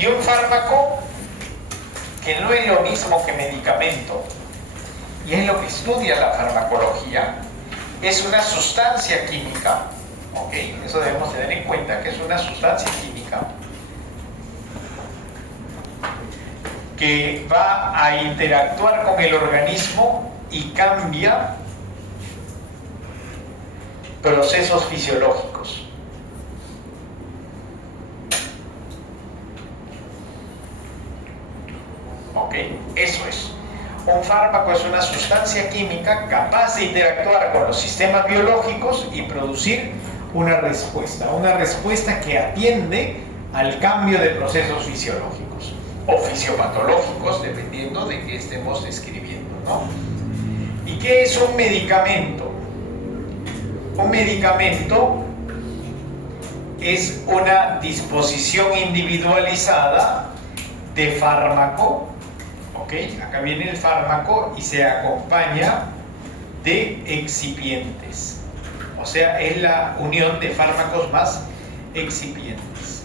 Y un fármaco, que no es lo mismo que medicamento, y es lo que estudia la farmacología, es una sustancia química, ¿ok? Eso debemos tener en cuenta, que es una sustancia química que va a interactuar con el organismo y cambia procesos fisiológicos. ¿Ok? Eso es. Un fármaco es una sustancia química capaz de interactuar con los sistemas biológicos y producir una respuesta que atiende al cambio de procesos fisiológicos o fisiopatológicos, dependiendo de qué estemos describiendo, ¿no? ¿Y qué es un medicamento? Un medicamento es una disposición individualizada de fármaco. ¿Ok? Acá viene el fármaco y se acompaña de excipientes. O sea, es la unión de fármacos más excipientes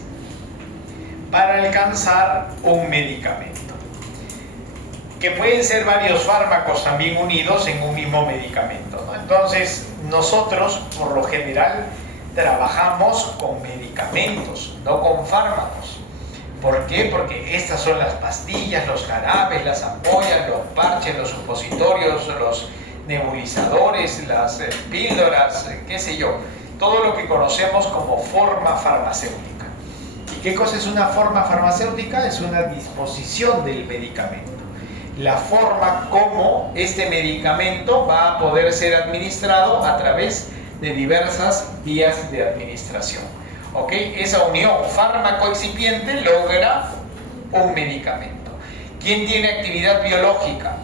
para alcanzar un medicamento. Que pueden ser varios fármacos también unidos en un mismo medicamento, ¿no? Entonces, nosotros, por lo general, trabajamos con medicamentos, no con fármacos. ¿Por qué? Porque estas son las pastillas, los jarabes, las ampollas, los parches, los supositorios, los nebulizadores, las píldoras, qué sé yo. Todo lo que conocemos como forma farmacéutica. ¿Y qué cosa es una forma farmacéutica? Es una disposición del medicamento. La forma como este medicamento va a poder ser administrado a través de diversas vías de administración. ¿Ok? Esa unión fármaco-excipiente logra un medicamento. ¿Quién tiene actividad biológica?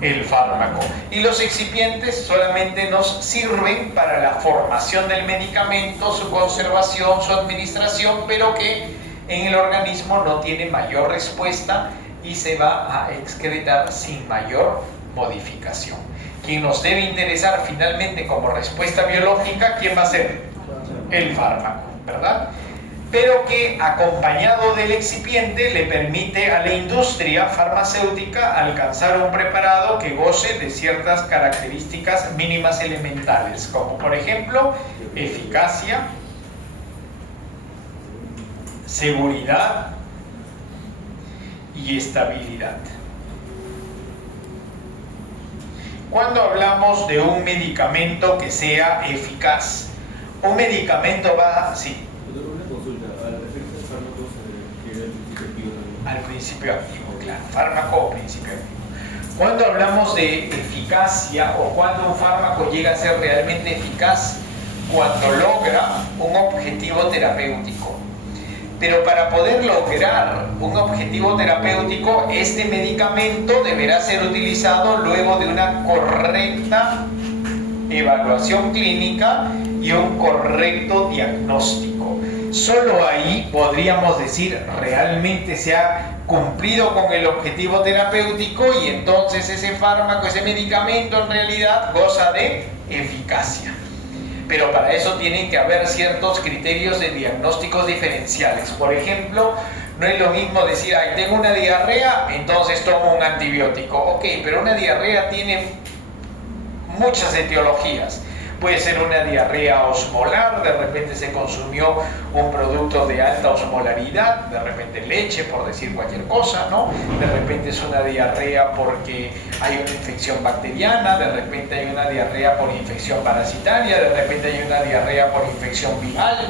El fármaco. Y los excipientes solamente nos sirven para la formación del medicamento, su conservación, su administración, pero que en el organismo no tiene mayor respuesta y se va a excretar sin mayor modificación. Quien nos debe interesar finalmente como respuesta biológica, ¿quién va a ser? El fármaco, ¿verdad? Pero que acompañado del excipiente le permite a la industria farmacéutica alcanzar un preparado que goce de ciertas características mínimas elementales, como por ejemplo eficacia, seguridad y estabilidad. Cuando hablamos de un medicamento que sea eficaz, un medicamento va... Sí. Una consulta, al referirse a fármacos que era el principio activo también. Al principio activo, claro. Fármaco o principio activo. Cuando hablamos de eficacia o cuando un fármaco llega a ser realmente eficaz, cuando logra un objetivo terapéutico. Pero para poder lograr un objetivo terapéutico, este medicamento deberá ser utilizado luego de una correcta evaluación clínica y un correcto diagnóstico. Solo ahí podríamos decir realmente se ha cumplido con el objetivo terapéutico y entonces ese fármaco, ese medicamento en realidad goza de eficacia. Pero para eso tienen que haber ciertos criterios de diagnósticos diferenciales. Por ejemplo, no es lo mismo decir, ay, tengo una diarrea, entonces tomo un antibiótico. Ok, pero una diarrea tiene muchas etiologías. Puede ser una diarrea osmolar, de repente se consumió un producto de alta osmolaridad, de repente leche, por decir cualquier cosa, ¿no? De repente es una diarrea porque hay una infección bacteriana, de repente hay una diarrea por infección parasitaria, de repente hay una diarrea por infección viral.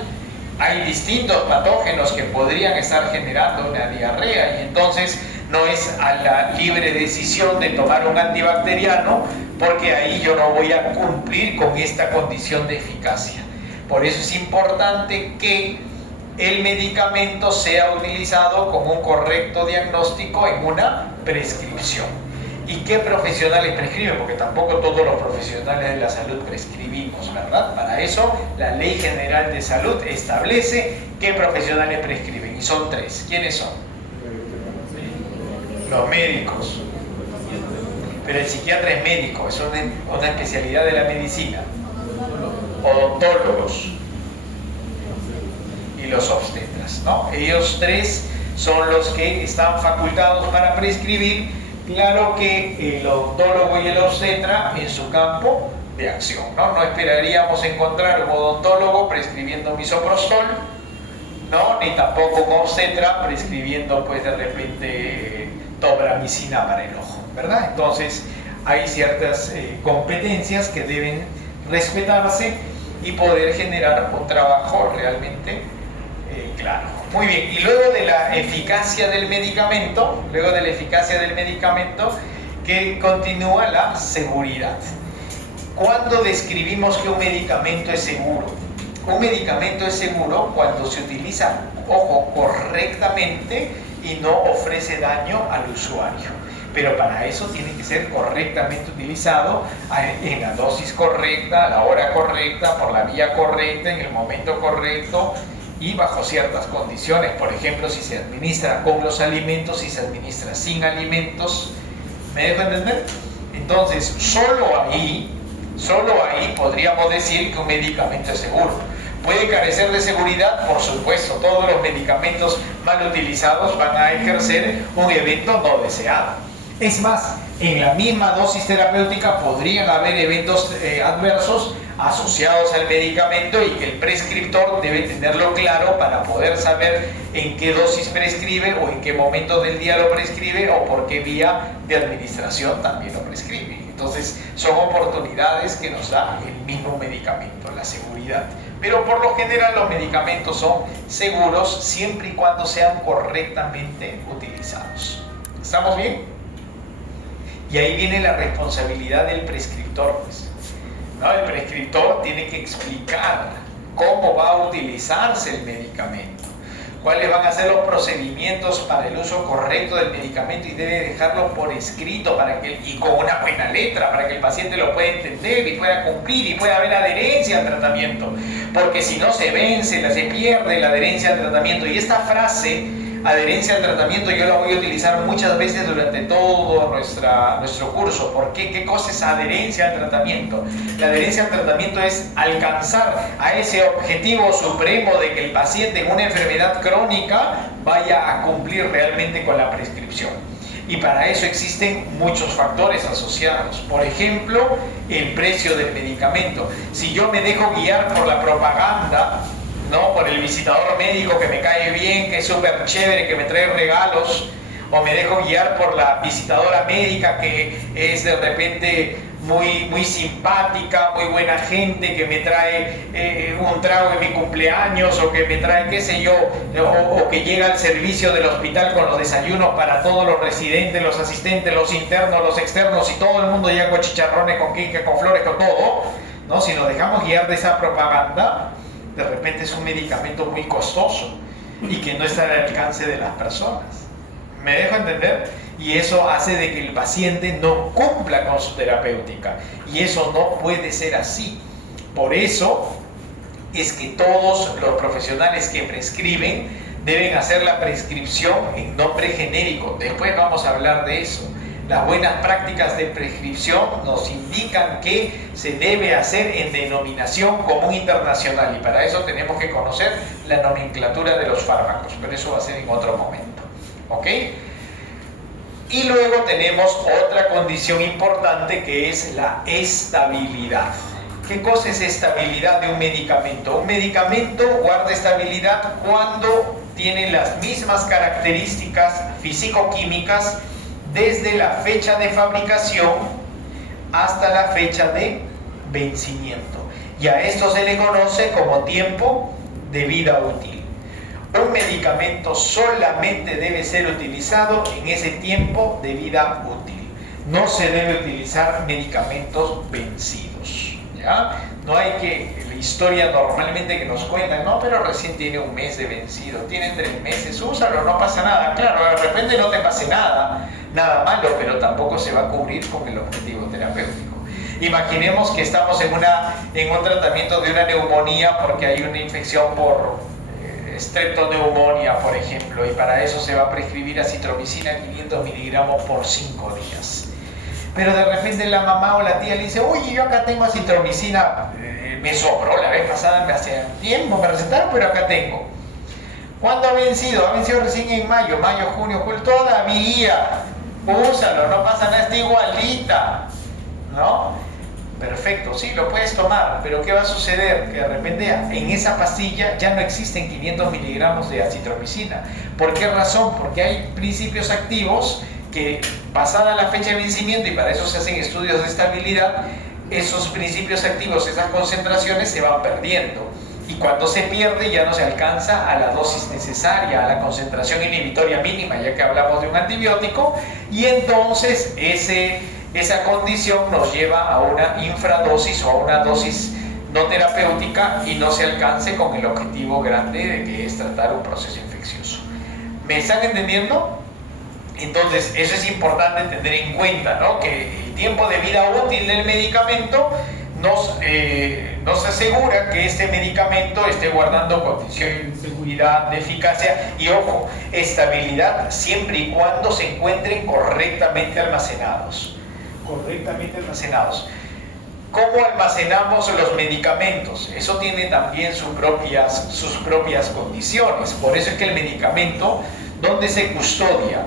Hay distintos patógenos que podrían estar generando una diarrea y entonces no es a la libre decisión de tomar un antibacteriano porque ahí yo no voy a cumplir con esta condición de eficacia. Por eso es importante que el medicamento sea utilizado con un correcto diagnóstico en una prescripción. ¿Y qué profesionales prescriben? Porque tampoco todos los profesionales de la salud prescribimos, ¿verdad? Para eso la Ley General de Salud establece qué profesionales prescriben y son 3. ¿Quiénes son? Los médicos. Pero el psiquiatra es médico, es una especialidad de la medicina. Odontólogos y los obstetras. pediatras, ¿no? Ellos tres son los que están facultados para prescribir. Claro que el odontólogo y el obstetra en su campo de acción, ¿no? No esperaríamos encontrar un odontólogo prescribiendo misoprostol, ¿no? Ni tampoco un obstetra prescribiendo, pues, de repente tobramicina para el ojo, ¿verdad? Entonces hay ciertas competencias que deben respetarse y poder generar un trabajo realmente claro. Muy bien, y luego de la eficacia del medicamento, que continúa la seguridad. ¿Cuándo describimos que un medicamento es seguro? Un medicamento es seguro cuando se utiliza, ojo, correctamente y no ofrece daño al usuario. Pero para eso tiene que ser correctamente utilizado en la dosis correcta, a la hora correcta, por la vía correcta, en el momento correcto y bajo ciertas condiciones. Por ejemplo, si se administra con los alimentos, si se administra sin alimentos. ¿Me dejo entender? Entonces, solo ahí podríamos decir que un medicamento es seguro. ¿Puede carecer de seguridad? Por supuesto, todos los medicamentos mal utilizados van a ejercer un evento no deseado. Es más, en la misma dosis terapéutica podrían haber eventos adversos asociados al medicamento y que el prescriptor debe tenerlo claro para poder saber en qué dosis prescribe o en qué momento del día lo prescribe o por qué vía de administración también lo prescribe. Entonces, son oportunidades que nos da el mismo medicamento, la seguridad. Pero por lo general los medicamentos son seguros siempre y cuando sean correctamente utilizados. ¿Estamos bien? Y ahí viene la responsabilidad del prescriptor, pues, ¿no? El prescriptor tiene que explicar cómo va a utilizarse el medicamento, cuáles van a ser los procedimientos para el uso correcto del medicamento y debe dejarlo por escrito y con una buena letra para que el paciente lo pueda entender y pueda cumplir y pueda haber adherencia al tratamiento, porque si no se vence, se pierde la adherencia al tratamiento. Y esta frase, adherencia al tratamiento, yo la voy a utilizar muchas veces durante todo nuestro curso. ¿Por qué? ¿Qué cosa es adherencia al tratamiento? La adherencia al tratamiento es alcanzar a ese objetivo supremo de que el paciente en una enfermedad crónica vaya a cumplir realmente con la prescripción. Y para eso existen muchos factores asociados. Por ejemplo, el precio del medicamento. Si yo me dejo guiar por la propaganda, ¿no? Por el visitador médico que me cae bien, que es súper chévere, que me trae regalos, o me dejo guiar por la visitadora médica que es de repente muy simpática, muy buena gente, que me trae un trago de mi cumpleaños, o que me trae, qué sé yo, o que llega al servicio del hospital con los desayunos para todos los residentes, los asistentes, los internos, los externos, y todo el mundo llega con chicharrones, con quinque, con flores, con todo, ¿no? Si nos dejamos guiar de esa propaganda, de repente es un medicamento muy costoso y que no está al alcance de las personas. ¿Me dejo entender? Y eso hace de que el paciente no cumpla con su terapéutica. Y eso no puede ser así. Por eso es que todos los profesionales que prescriben deben hacer la prescripción en nombre genérico. Después vamos a hablar de eso. Las buenas prácticas de prescripción nos indican que se debe hacer en denominación común internacional, y para eso tenemos que conocer la nomenclatura de los fármacos, pero eso va a ser en otro momento. ¿Ok? Y luego tenemos otra condición importante, que es la estabilidad. ¿Qué cosa es estabilidad de un medicamento? Un medicamento guarda estabilidad cuando tiene las mismas características físico-químicas desde la fecha de fabricación hasta la fecha de vencimiento. Y a esto se le conoce como tiempo de vida útil. Un medicamento solamente debe ser utilizado en ese tiempo de vida útil. No se debe utilizar medicamentos vencidos, ¿ya? No hay que, la historia normalmente que nos cuentan, no, pero recién tiene un mes de vencido, tiene 3 meses, úsalo, no pasa nada. Claro, de repente no te pase nada malo, pero tampoco se va a cubrir con el objetivo terapéutico. Imaginemos que estamos en un tratamiento de una neumonía porque hay una infección por streptoneumonía, por ejemplo, y para eso se va a prescribir acitromicina 500 miligramos por 5 días. Pero de repente la mamá o la tía le dice, oye, yo acá tengo acitromicina, me sobró la vez pasada, hace tiempo me recetaron, pero acá tengo. ¿Cuándo ha vencido? Ha vencido recién en mayo, junio, julio, todavía. Úsalo, no pasa nada, está igualita, ¿no? Perfecto, sí, lo puedes tomar, pero ¿qué va a suceder? Que de repente en esa pastilla ya no existen 500 miligramos de acitromicina. ¿Por qué razón? Porque hay principios activos que, pasada la fecha de vencimiento, y para eso se hacen estudios de estabilidad, esos principios activos, esas concentraciones se van perdiendo. Y cuando se pierde ya no se alcanza a la dosis necesaria, a la concentración inhibitoria mínima, ya que hablamos de un antibiótico, y entonces esa condición nos lleva a una infradosis o a una dosis no terapéutica y no se alcance con el objetivo grande de que es tratar un proceso infeccioso. ¿Me están entendiendo? Entonces eso es importante tener en cuenta, ¿no? Que el tiempo de vida útil del medicamento nos asegura que este medicamento esté guardando condiciones de seguridad, de eficacia y, ojo, estabilidad siempre y cuando se encuentren correctamente almacenados. ¿Cómo almacenamos los medicamentos? Eso tiene también sus propias condiciones. Por eso es que el medicamento, ¿dónde se custodia?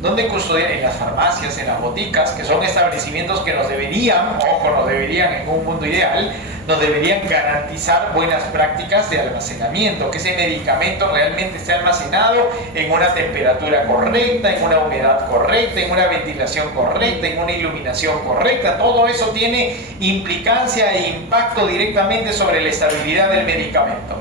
¿Dónde custodian? En las farmacias, en las boticas, que son establecimientos que nos deberían en un mundo ideal, nos deberían garantizar buenas prácticas de almacenamiento, que ese medicamento realmente esté almacenado en una temperatura correcta, en una humedad correcta, en una ventilación correcta, en una iluminación correcta. Todo eso tiene implicancia e impacto directamente sobre la estabilidad del medicamento.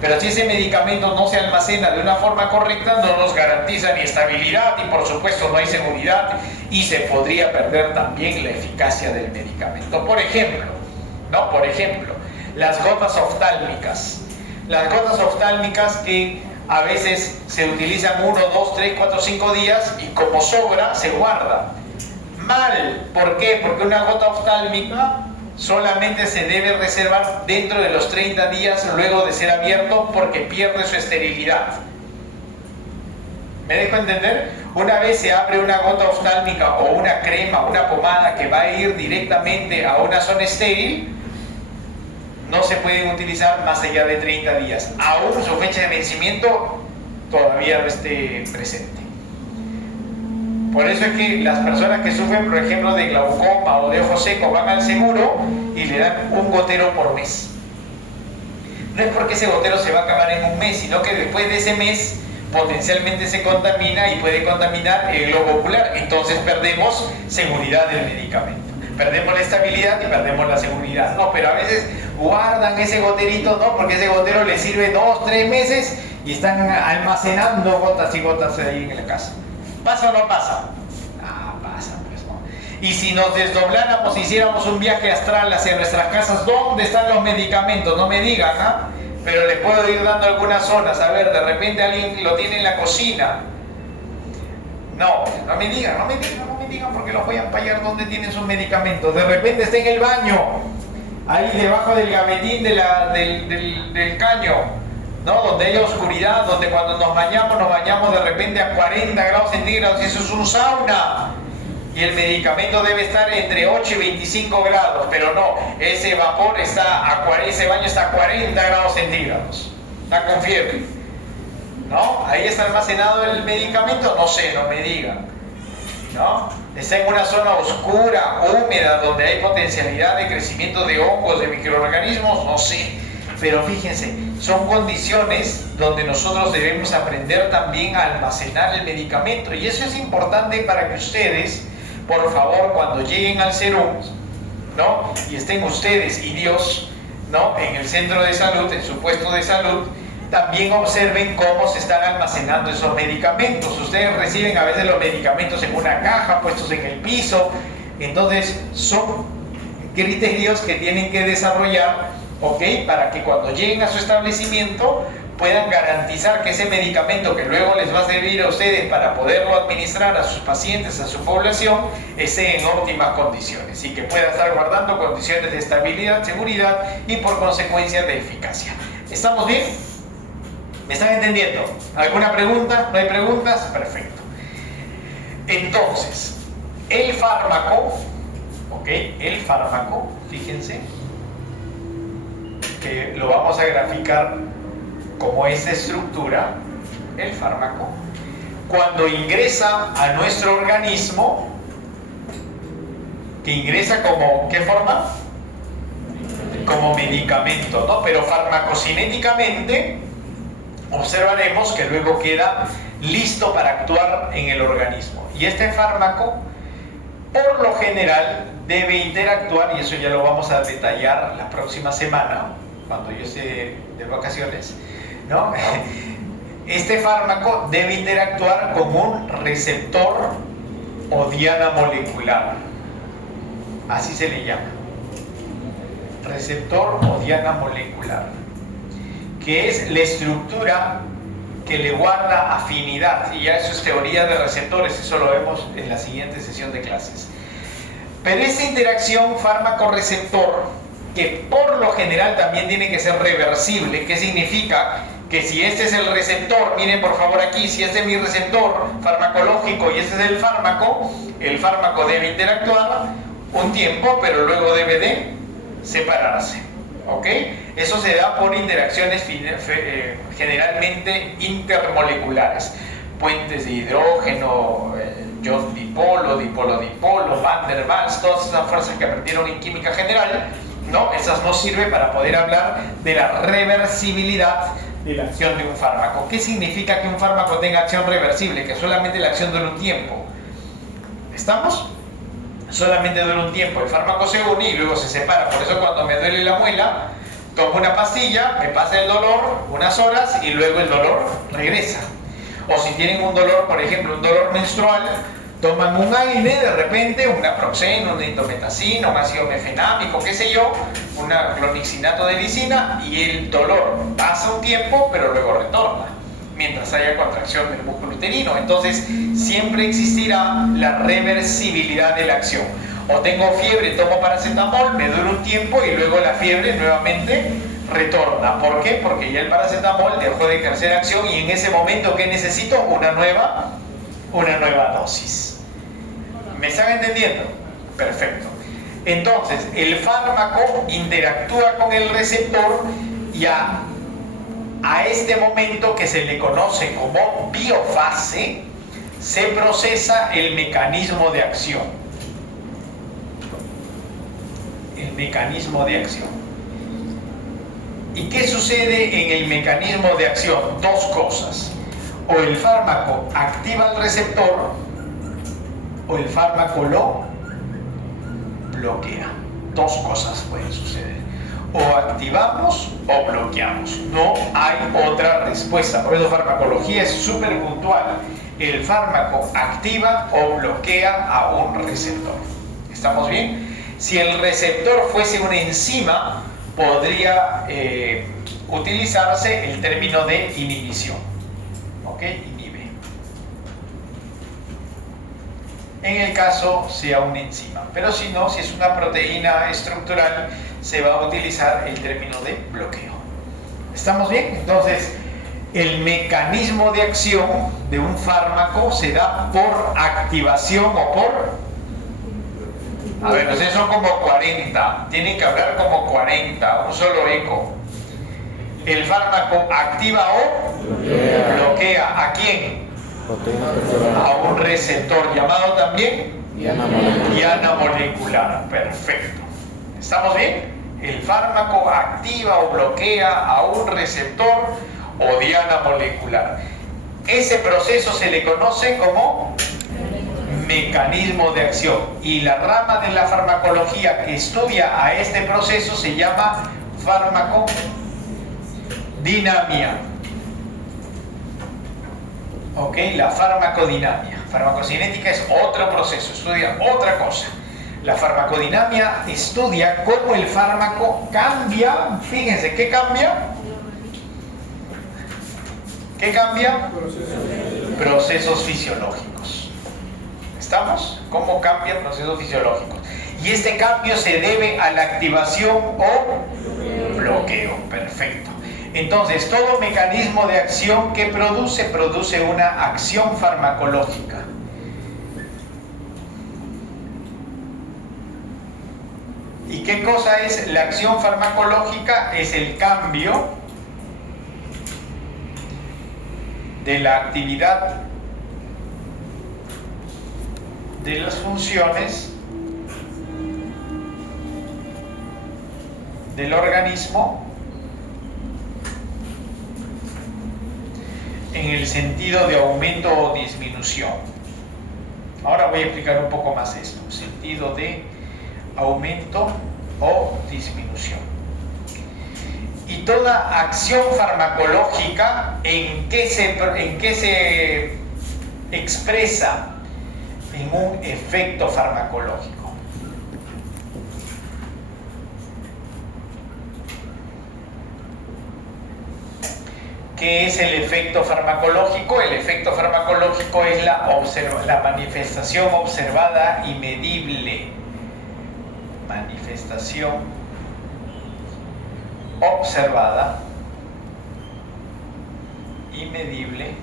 Pero si ese medicamento no se almacena de una forma correcta, no nos garantiza ni estabilidad y por supuesto no hay seguridad y se podría perder también la eficacia del medicamento. Por ejemplo, las gotas oftálmicas. Las gotas oftálmicas que a veces se utilizan 1, 2, 3, 4, 5 días y como sobra se guarda. Mal. ¿Por qué? Porque una gota oftálmica solamente se debe reservar dentro de los 30 días luego de ser abierto porque pierde su esterilidad. ¿Me dejo entender? Una vez se abre una gota oftálmica o una crema, una pomada que va a ir directamente a una zona estéril, no se pueden utilizar más allá de 30 días. Aún su fecha de vencimiento todavía no esté presente. Por eso es que las personas que sufren, por ejemplo, de glaucoma o de ojo seco van al seguro y le dan un gotero por mes. No es porque ese gotero se va a acabar en un mes, sino que después de ese mes potencialmente se contamina y puede contaminar el globo ocular. Entonces perdemos seguridad del medicamento. Perdemos la estabilidad y perdemos la seguridad. No, pero a veces guardan ese goterito, ¿no? Porque ese gotero les sirve 2, 3 meses y están almacenando gotas y gotas ahí en la casa. ¿Pasa o no pasa? Ah, pasa, pues no. Y si nos desdobláramos, hiciéramos un viaje astral hacia nuestras casas, ¿dónde están los medicamentos? No me digan, ¿ah? Pero les puedo ir dando algunas zonas. A ver, de repente alguien lo tiene en la cocina. No me digan, porque los voy a empallar dónde tienen sus medicamentos. De repente está en el baño, ahí debajo del gavetín del caño, ¿no? Donde hay oscuridad, donde cuando nos bañamos de repente a 40 grados centígrados, y eso es un sauna. Y el medicamento debe estar entre 8 y 25 grados, pero no, ese vapor ese baño está a 40 grados centígrados, está con fiebre, ¿no? Ahí está almacenado el medicamento, no sé, no me digan, ¿no? Está en una zona oscura, húmeda, donde hay potencialidad de crecimiento de hongos, de microorganismos, no sé. Pero fíjense, son condiciones donde nosotros debemos aprender también a almacenar el medicamento. Y eso es importante para que ustedes, por favor, cuando lleguen al serum, ¿no? Y estén ustedes y Dios, ¿no? En el centro de salud, en su puesto de salud, también observen cómo se están almacenando esos medicamentos. Ustedes reciben a veces los medicamentos en una caja, puestos en el piso. Entonces, son criterios que tienen que desarrollar, ¿ok? Para que cuando lleguen a su establecimiento puedan garantizar que ese medicamento que luego les va a servir a ustedes para poderlo administrar a sus pacientes, a su población, esté en óptimas condiciones y que pueda estar guardando condiciones de estabilidad, seguridad y por consecuencia de eficacia. ¿Estamos bien? ¿Me están entendiendo? ¿Alguna pregunta? ¿No hay preguntas? Perfecto. Entonces, el fármaco, ¿ok? El fármaco, fíjense, que lo vamos a graficar como esta estructura el fármaco. Cuando ingresa a nuestro organismo, que ingresa como, ¿qué forma? Como medicamento, ¿no? Pero farmacocinéticamente observaremos que luego queda listo para actuar en el organismo. Y este fármaco, por lo general, debe interactuar, y eso ya lo vamos a detallar la próxima semana, cuando yo esté de vacaciones, ¿no? Este fármaco debe interactuar con un receptor o diana molecular. Así se le llama. Receptor o diana molecular, que es la estructura que le guarda afinidad, y ya eso es teoría de receptores, eso lo vemos en la siguiente sesión de clases. Pero esta interacción fármaco-receptor, que por lo general también tiene que ser reversible, ¿qué significa? Que si este es el receptor, miren por favor aquí, si este es mi receptor farmacológico y este es el fármaco debe interactuar un tiempo, pero luego debe de separarse, ¿ok? Eso se da por interacciones generalmente intermoleculares, puentes de hidrógeno, John dipolo, dipolo-dipolo, Van der Waals, todas esas fuerzas que aprendieron en química general, ¿no? Esas nos sirven para poder hablar de la reversibilidad de la acción de un fármaco. ¿Qué significa que un fármaco tenga acción reversible? Que solamente la acción dura un tiempo. ¿Estamos? Solamente dura un tiempo. El fármaco se une y luego se separa. Por eso cuando me duele la muela, tomo una pastilla, me pasa el dolor unas horas y luego el dolor regresa. O si tienen un dolor, por ejemplo, un dolor menstrual, toman un AINE, de repente, un naproxeno, un indometacina, un ácido mefenámico, qué sé yo, un clonixinato de lisina, y el dolor pasa un tiempo, pero luego retorna, mientras haya contracción del músculo uterino. Entonces, siempre existirá la reversibilidad de la acción. O tengo fiebre, tomo paracetamol, me dura un tiempo y luego la fiebre nuevamente retorna. ¿Por qué? Porque ya el paracetamol dejó de ejercer acción y en ese momento, ¿qué necesito? Una nueva dosis. ¿Me están entendiendo? Perfecto. Entonces, el fármaco interactúa con el receptor y a este momento, que se le conoce como biofase, se procesa el mecanismo de acción. El mecanismo de acción. ¿Y qué sucede en el mecanismo de acción? Dos cosas. O el fármaco activa el receptor o el fármaco lo bloquea. Dos cosas pueden suceder. O activamos o bloqueamos. No hay otra respuesta. Por eso farmacología es súper puntual. El fármaco activa o bloquea a un receptor. ¿Estamos bien? Si el receptor fuese una enzima, podría utilizarse el término de inhibición. ¿Ok? Inhibe. En el caso sea una enzima. Pero si no, si es una proteína estructural, se va a utilizar el término de bloqueo. ¿Estamos bien? Entonces, el mecanismo de acción de un fármaco se da por activación o por... A ver, ustedes son como 40, tienen que hablar como 40, un solo eco. ¿El fármaco activa o bloquea? ¿A quién? A un receptor llamado también diana molecular. Perfecto. ¿Estamos bien? El fármaco activa o bloquea a un receptor o diana molecular. Ese proceso se le conoce como mecanismo de acción, y la rama de la farmacología que estudia a este proceso se llama farmacodinamia. ¿Ok? La farmacodinamia. Farmacocinética es otro proceso, estudia otra cosa. La farmacodinamia estudia cómo el fármaco cambia. Fíjense, ¿qué cambia? ¿Qué cambia? Procesos fisiológicos. ¿Estamos? ¿Cómo cambian procesos fisiológicos? Y este cambio se debe a la activación o bloqueo. Perfecto. Entonces, todo mecanismo de acción que produce una acción farmacológica. ¿Y qué cosa es la acción farmacológica? Es el cambio de la actividad de las funciones del organismo en el sentido de aumento o disminución. Ahora voy a explicar un poco más esto, sentido de aumento o disminución. Y toda acción farmacológica, ¿en qué se expresa? En un efecto farmacológico. ¿Qué es el efecto farmacológico? El efecto farmacológico es la manifestación observada y medible. Manifestación observada y medible.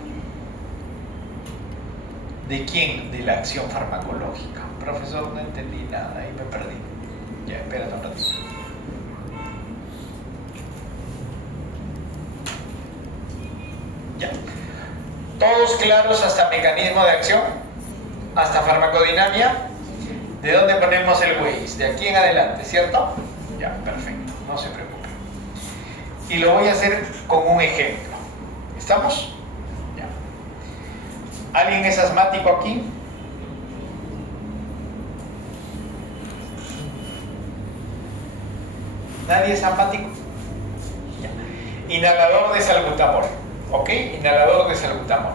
¿De quién? De la acción farmacológica. Profesor, no entendí nada, ahí me perdí. Ya, espérate un ratito. Ya. ¿Todos claros hasta mecanismo de acción? ¿Hasta farmacodinámica? ¿De dónde ponemos el Waze? De aquí en adelante, ¿cierto? Ya, perfecto, no se preocupe. Y lo voy a hacer con un ejemplo. ¿Estamos? ¿Alguien es asmático aquí? ¿Nadie es asmático? Ya. Inhalador de salbutamol. ¿Ok? Inhalador de salbutamol.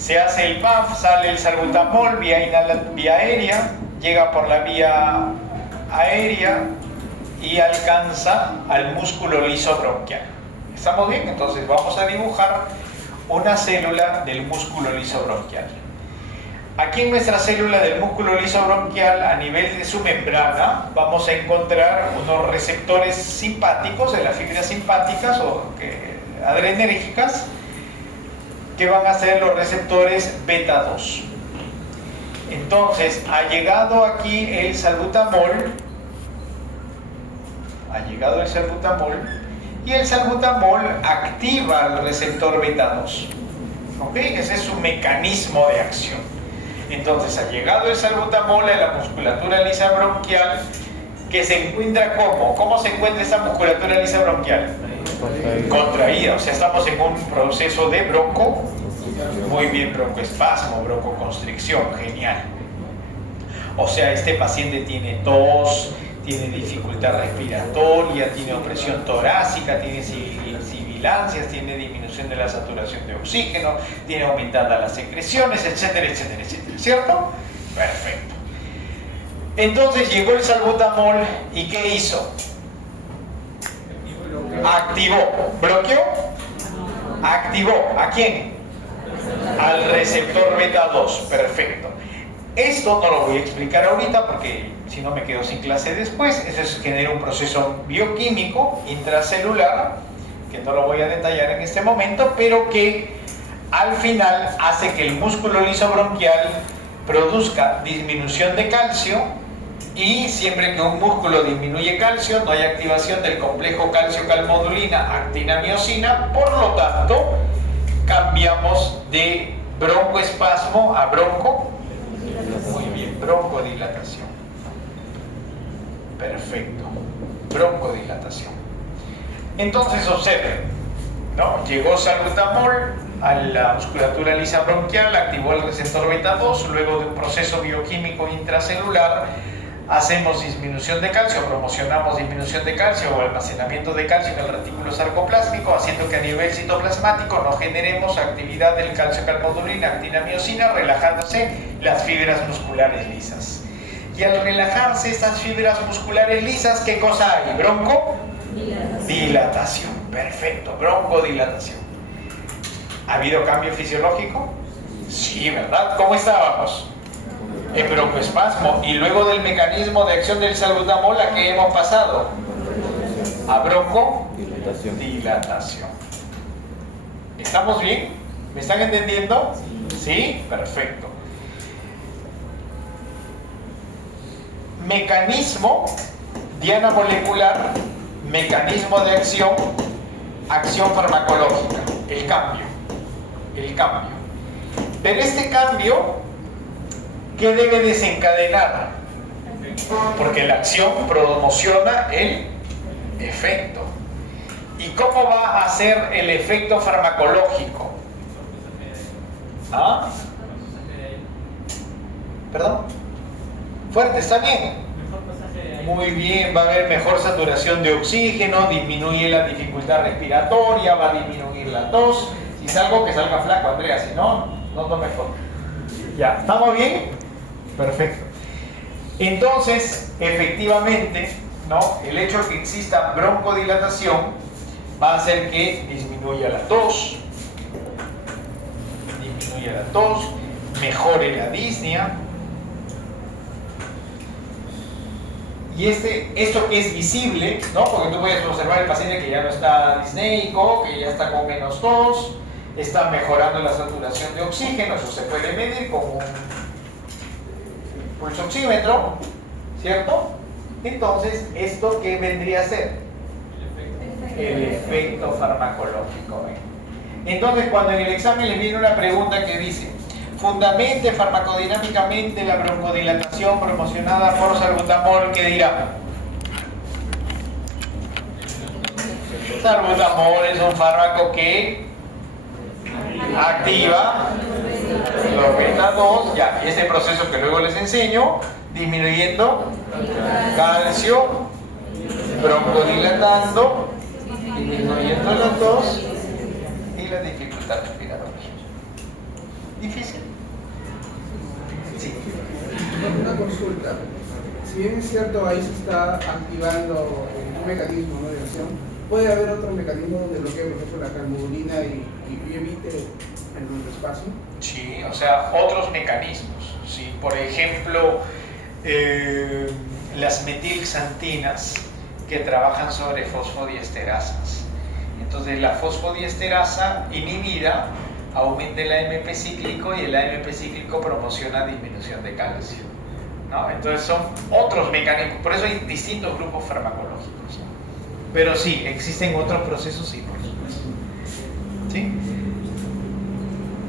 Se hace el PAF, sale el salbutamol vía aérea, llega por la vía aérea y alcanza al músculo liso bronquial. ¿Estamos bien? Entonces vamos a dibujar una célula del músculo liso bronquial. Aquí en nuestra célula del músculo liso bronquial, a nivel de su membrana, vamos a encontrar unos receptores simpáticos de las fibras simpáticas o adrenérgicas, que van a ser los receptores beta 2. Entonces, ha llegado aquí el salbutamol, y el salbutamol activa el receptor beta 2. ¿Ok? Ese es su mecanismo de acción. Entonces, ha llegado el salbutamol a la musculatura lisa bronquial, que se encuentra ¿cómo se encuentra esta musculatura lisa bronquial? Contraída. O sea, estamos en un proceso de muy bien, broncoespasmo, broncoconstricción, genial. O sea, este paciente tiene tos, tiene dificultad respiratoria, tiene opresión torácica, tiene sibilancias, tiene disminución de la saturación de oxígeno, tiene aumentadas las secreciones, etcétera, etcétera, etcétera. ¿Cierto? Perfecto. Entonces llegó el salbutamol y ¿qué hizo? Activó. ¿Bloqueó? Activó. ¿A quién? Al receptor beta 2. Perfecto. Esto no lo voy a explicar ahorita porque si no me quedo sin clase después. Eso genera un proceso bioquímico intracelular que no lo voy a detallar en este momento, pero que al final hace que el músculo liso bronquial produzca disminución de calcio, y siempre que un músculo disminuye calcio no hay activación del complejo calcio-calmodulina actina-miosina, por lo tanto cambiamos de broncoespasmo a muy bien, broncodilatación. Perfecto, broncodilatación. Entonces observen, ¿no? Llegó salbutamol a la musculatura lisa bronquial, activó el receptor beta 2, luego de un proceso bioquímico intracelular hacemos disminución de calcio, promocionamos disminución de calcio o almacenamiento de calcio en el retículo sarcoplásmico, haciendo que a nivel citoplasmático no generemos actividad del calcio-calmodulina, actina-miosina, relajándose las fibras musculares lisas. Y al relajarse estas fibras musculares lisas, ¿qué cosa hay? Broncodilatación. Perfecto, broncodilatación. ¿Ha habido cambio fisiológico? Sí, ¿verdad? ¿Cómo estábamos? En broncoespasmo, y luego del mecanismo de acción del salbutamol, ¿a qué hemos pasado? A broncodilatación. ¿Estamos bien? ¿Me están entendiendo? ¿Sí? Perfecto. Mecanismo, diana molecular, mecanismo de acción, acción farmacológica, el cambio. el cambio. Pero este cambio, ¿qué debe desencadenar? Porque la acción promociona el efecto. ¿Y cómo va a ser el efecto farmacológico? ¿Ah? ¿Perdón? Fuerte, ¿está bien? Muy bien, va a haber mejor saturación de oxígeno, disminuye la dificultad respiratoria, va a disminuir la tos. Si salgo, que salga flaco, Andrea, si no, no tome foto. Ya, ¿estamos bien? Perfecto. Entonces, efectivamente, ¿no? El hecho de que exista broncodilatación va a hacer que disminuya la tos, mejore la disnea. Y esto que es visible, ¿no? Porque tú puedes observar el paciente que ya no está disneico, que ya está con menos tos, está mejorando la saturación de oxígeno, eso se puede medir con un pulsoxímetro, ¿cierto? Entonces, ¿esto qué vendría a ser? El efecto farmacológico. Entonces, cuando en el examen les viene una pregunta que dice: fundamente farmacodinámicamente la broncodilatación promocionada por salbutamol, ¿qué dirá? Salbutamol es un fármaco que activa los beta 2, ya, y ese proceso que luego les enseño, disminuyendo calcio, broncodilatando, disminuyendo la tos y la dificultad respiratoria. Difícil. Sí. Una consulta. Si bien es cierto, ahí se está activando un mecanismo, ¿no?, de acción, ¿puede haber otro mecanismo donde bloquee, por ejemplo, la calmodulina y evite el traspaso? Sí, o sea, otros mecanismos. ¿Sí? Por ejemplo, las metilxantinas que trabajan sobre fosfodiesterasas. Entonces, la fosfodiesterasa inhibida aumenta el AMP cíclico y el AMP cíclico promociona disminución de calcio, ¿no? Entonces son otros mecanismos, por eso hay distintos grupos farmacológicos, ¿no? Pero sí, existen otros procesos, sí, por supuesto. ¿Sí?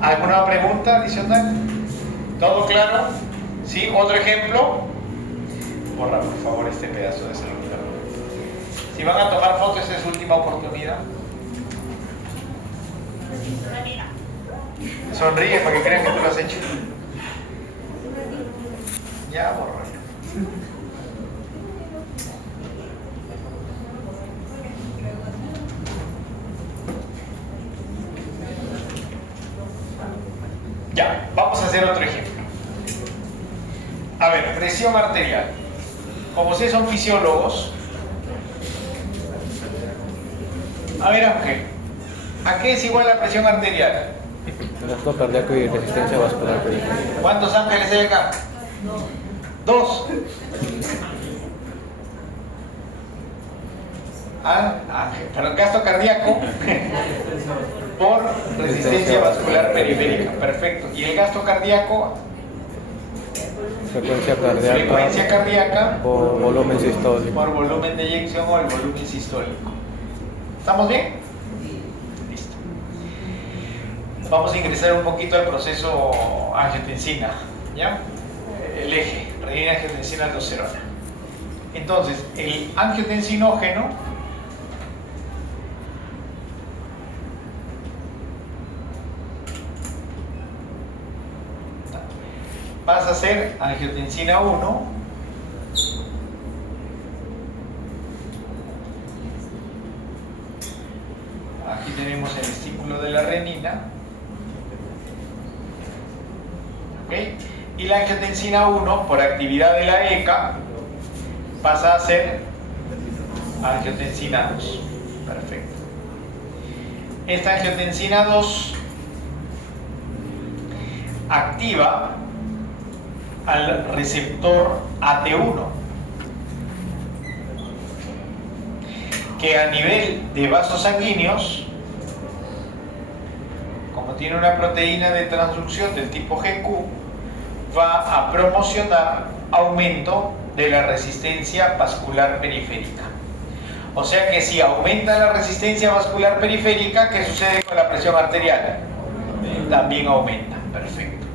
¿Alguna pregunta adicional? ¿Todo claro? ¿Sí? ¿Otro ejemplo? Borra por favor este pedazo de celular. Si van a tomar fotos, esta es su última oportunidad. Sonríe para que crean que tú lo has hecho. Ya, borra. Ya, vamos a hacer otro ejemplo. A ver, presión arterial. Como ustedes son fisiólogos, a ver, Ángel, ¿a qué es igual la presión arterial? Gasto cardíaco y resistencia vascular periférica. ¿Cuántos ángeles hay acá? Dos. Ángel, pero el gasto cardíaco por resistencia vascular periférica. Perfecto. ¿Y el gasto cardíaco? Frecuencia cardíaca por volumen sistólico. Por volumen de eyección o el volumen sistólico. ¿Estamos bien? Listo. Vamos a ingresar un poquito al proceso angiotensina, ¿ya? El eje, renina, angiotensina, aldosterona. Entonces, el angiotensinógeno pasa a ser angiotensina 1 aquí tenemos el estímulo de la renina, ¿okay? Y la angiotensina 1 por actividad de la ECA pasa a ser angiotensina 2. Perfecto. Esta angiotensina 2 activa al receptor AT1, que a nivel de vasos sanguíneos, como tiene una proteína de transducción del tipo GQ, va a promocionar aumento de la resistencia vascular periférica. O sea que si aumenta la resistencia vascular periférica, ¿qué sucede con la presión arterial? también aumenta. Perfecto.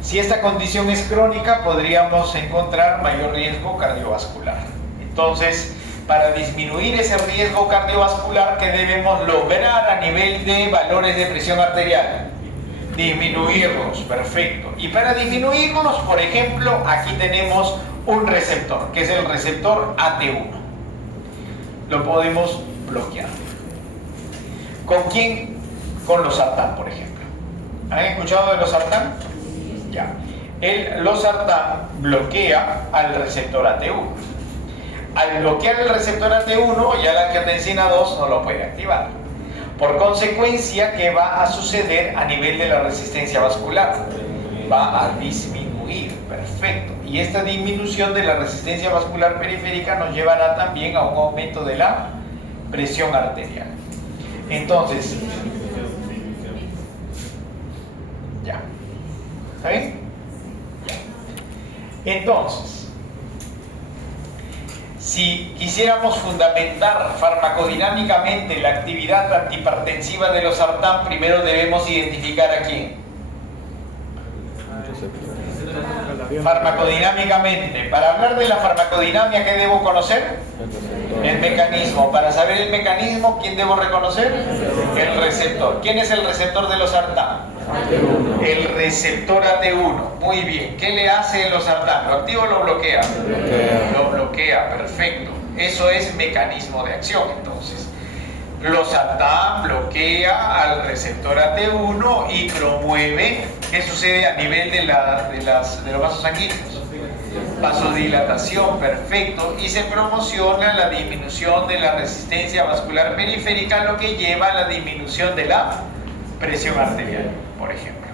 Si esta condición es crónica, podríamos encontrar mayor riesgo cardiovascular. Entonces, para disminuir ese riesgo cardiovascular, ¿qué debemos lograr a nivel de valores de presión arterial? Disminuirlos, perfecto. Y para disminuirlos, por ejemplo, aquí tenemos un receptor, que es el receptor AT1. Lo podemos bloquear. ¿Con quién? Con los sartán, por ejemplo. ¿Han escuchado de los sartán? Ya. El losartán bloquea al receptor AT1. Al bloquear el receptor AT1, ya la angiotensina 2 no lo puede activar. Por consecuencia, ¿qué va a suceder a nivel de la resistencia vascular? Va a disminuir, perfecto. Y esta disminución de la resistencia vascular periférica nos llevará también a un aumento de la presión arterial. Entonces, ya. ¿Está bien? Ya. Entonces, si quisiéramos fundamentar farmacodinámicamente la actividad antihipertensiva de los sartán, primero debemos identificar a quién. Farmacodinámicamente. Para hablar de la farmacodinámica, ¿qué debo conocer? El mecanismo. Para saber el mecanismo, ¿quién debo reconocer? El receptor. ¿Quién es el receptor de los sartán? El receptor AT1. Muy bien. ¿Qué le hace los sartán? ¿Lo activa o lo bloquea? Lo bloquea, perfecto. Eso es mecanismo de acción, entonces. Los sartán bloquea al receptor AT1 y promueve, ¿qué sucede a nivel de los vasos sanguíneos? Vasodilatación, perfecto, y se promociona la disminución de la resistencia vascular periférica, lo que lleva a la disminución de la presión arterial, por ejemplo.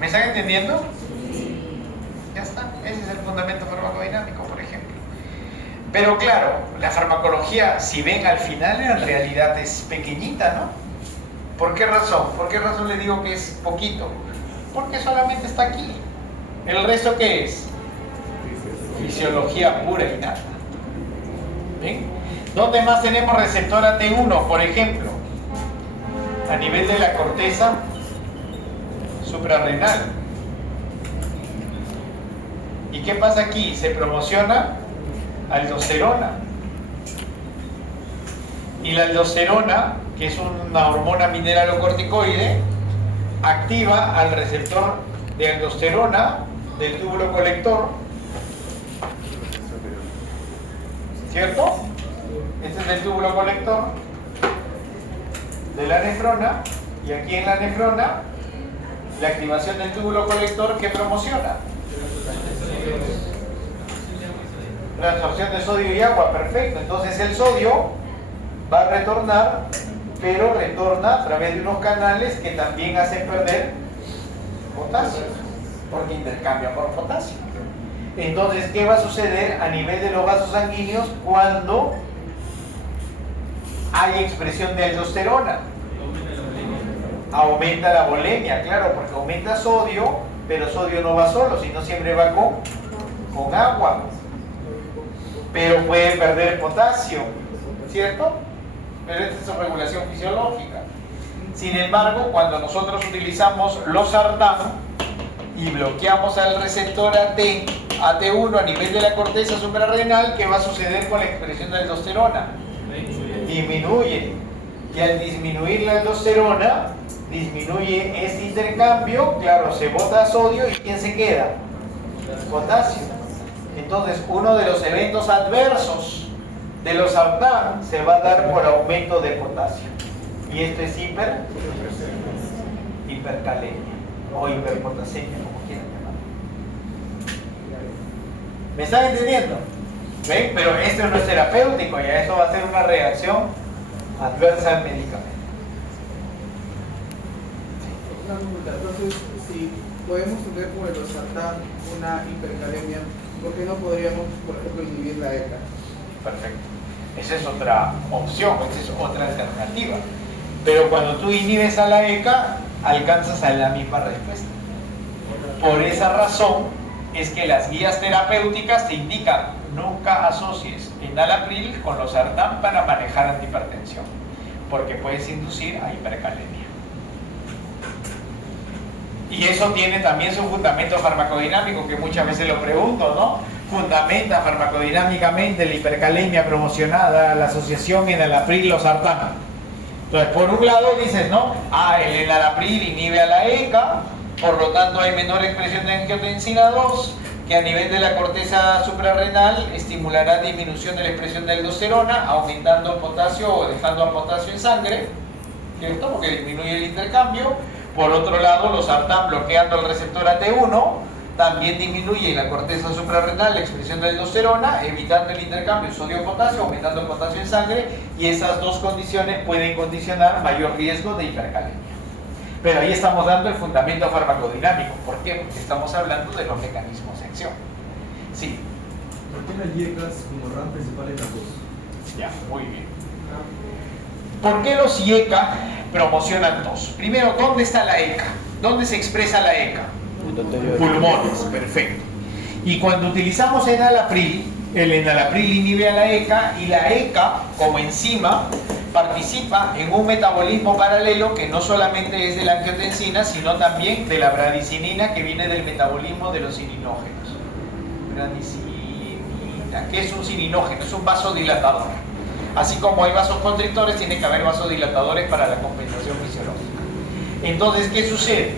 ¿Me están entendiendo? Ya está, ese es el fundamento farmacodinámico, por ejemplo. Pero claro, la farmacología, si ven al final, en realidad es pequeñita, ¿no? ¿Por qué razón? ¿Por qué razón le digo que es poquito? Porque solamente está aquí. ¿El resto qué es? Fisiología pura y nada. ¿Ven? ¿Dónde más tenemos receptor AT1, por ejemplo? A nivel de la corteza suprarrenal. ¿Y qué pasa aquí? Se promociona aldosterona. Y la aldosterona, que es una hormona mineralocorticoide, activa al receptor de aldosterona del túbulo colector, ¿cierto? Este es el túbulo colector de la nefrona, y aquí en la nefrona la activación del túbulo colector, ¿qué promociona? La absorción de sodio y agua, perfecto. Entonces el sodio va a retornar, pero retorna a través de unos canales que también hacen perder potasio, porque intercambia por potasio. Entonces, ¿qué va a suceder a nivel de los vasos sanguíneos cuando hay expresión de aldosterona? Aumenta la volemia, claro, porque aumenta sodio, pero sodio no va solo, sino siempre va con agua. Pero puede perder potasio, ¿cierto? Pero esta es su regulación fisiológica. Sin embargo, cuando nosotros utilizamos los sartán y bloqueamos al receptor AT1 a nivel de la corteza suprarrenal, ¿qué va a suceder con la expresión de aldosterona? Disminuye. Y al disminuir la aldosterona, disminuye este intercambio, claro, se bota sodio y ¿quién se queda? Potasio. Entonces, uno de los eventos adversos de los sartán se va a dar por aumento de potasio. Y esto es hipercalemia o hiperpotasemia, como quieran llamarlo. ¿Me están entendiendo? ¿Ven? Pero esto no es terapéutico, ya esto va a ser una reacción adversa al medicamento. Una pregunta, entonces, si podemos tener por el losartán una hipercalemia, ¿por qué no podríamos, por ejemplo, inhibir la ECA? Perfecto. Esa es otra opción, esa es otra alternativa. Pero cuando tú inhibes a la ECA, alcanzas a la misma respuesta. Por esa razón es que las guías terapéuticas te indican nunca asocies enalapril con los sartán para manejar antihipertensión, porque puedes inducir a hipercalemia. Y eso tiene también su fundamento farmacodinámico, que muchas veces lo pregunto, ¿no? Fundamenta farmacodinámicamente la hipercalemia promocionada, la asociación enalapril-losartán. Entonces, por un lado dices, ¿no? El enalapril inhibe a la ECA, por lo tanto hay menor expresión de angiotensina 2, que a nivel de la corteza suprarrenal estimulará disminución de la expresión de aldosterona, aumentando el potasio o dejando al potasio en sangre, ¿cierto? Porque disminuye el intercambio. Por otro lado, losartán, bloqueando el receptor AT1, también disminuye en la corteza suprarrenal la expresión de aldosterona, evitando el intercambio sodio-potasio, aumentando el potasio en sangre, y esas dos condiciones pueden condicionar mayor riesgo de hipercalemia. Pero ahí estamos dando el fundamento farmacodinámico. ¿Por qué? Porque estamos hablando de los mecanismos de acción. Sí. ¿Por qué las IECAs como RAM principal en las dos? Ya, muy bien. ¿Por qué los IECA promocionan tos? Primero, ¿dónde está la ECA? ¿Dónde se expresa la ECA? Pulmones, perfecto. Y cuando utilizamos enalapril, el enalapril inhibe a la ECA, y la ECA, como enzima, participa en un metabolismo paralelo que no solamente es de la angiotensina, sino también de la bradicinina, que viene del metabolismo de los cininógenos. Bradicinina, ¿qué es un cininógeno? Es un vasodilatador. Así como hay vasoconstrictores, tiene que haber vasodilatadores para la compensación fisiológica. Entonces, ¿qué sucede?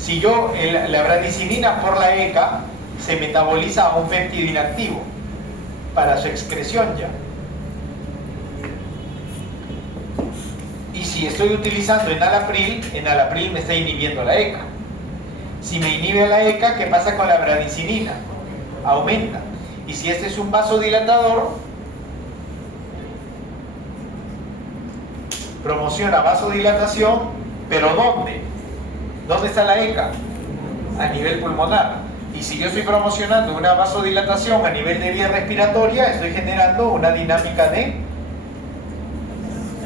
Si yo, la bradicinina por la ECA se metaboliza a un péptido inactivo para su excreción ya. Y si estoy utilizando enalapril me está inhibiendo la ECA. Si me inhibe la ECA, ¿qué pasa con la bradicinina? Aumenta. Y si este es un vasodilatador, promociona vasodilatación, pero ¿dónde? ¿Dónde está la ECA? A nivel pulmonar. Y si yo estoy promocionando una vasodilatación a nivel de vía respiratoria, estoy generando una dinámica de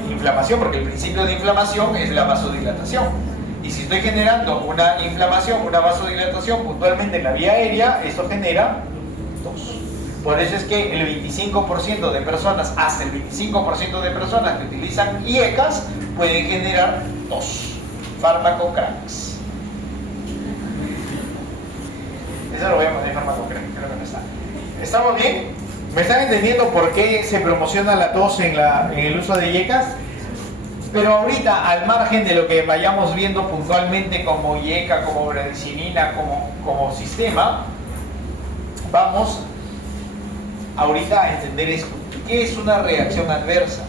inflamación, porque el principio de inflamación es la vasodilatación. Y si estoy generando una inflamación, una vasodilatación puntualmente en la vía aérea, esto genera tos. Por eso es que el 25% de personas, hasta el 25% de personas que utilizan IECAs pueden generar tos. Fármaco cracks. Eso lo voy a poner fármaco cracks, creo que no está. ¿Estamos bien? ¿Me están entendiendo por qué se promociona la tos en el uso de IECAs? Pero ahorita, al margen de lo que vayamos viendo puntualmente como IECA, como bradicinina, como sistema, vamos ahorita a entender esto. ¿Qué es una reacción adversa?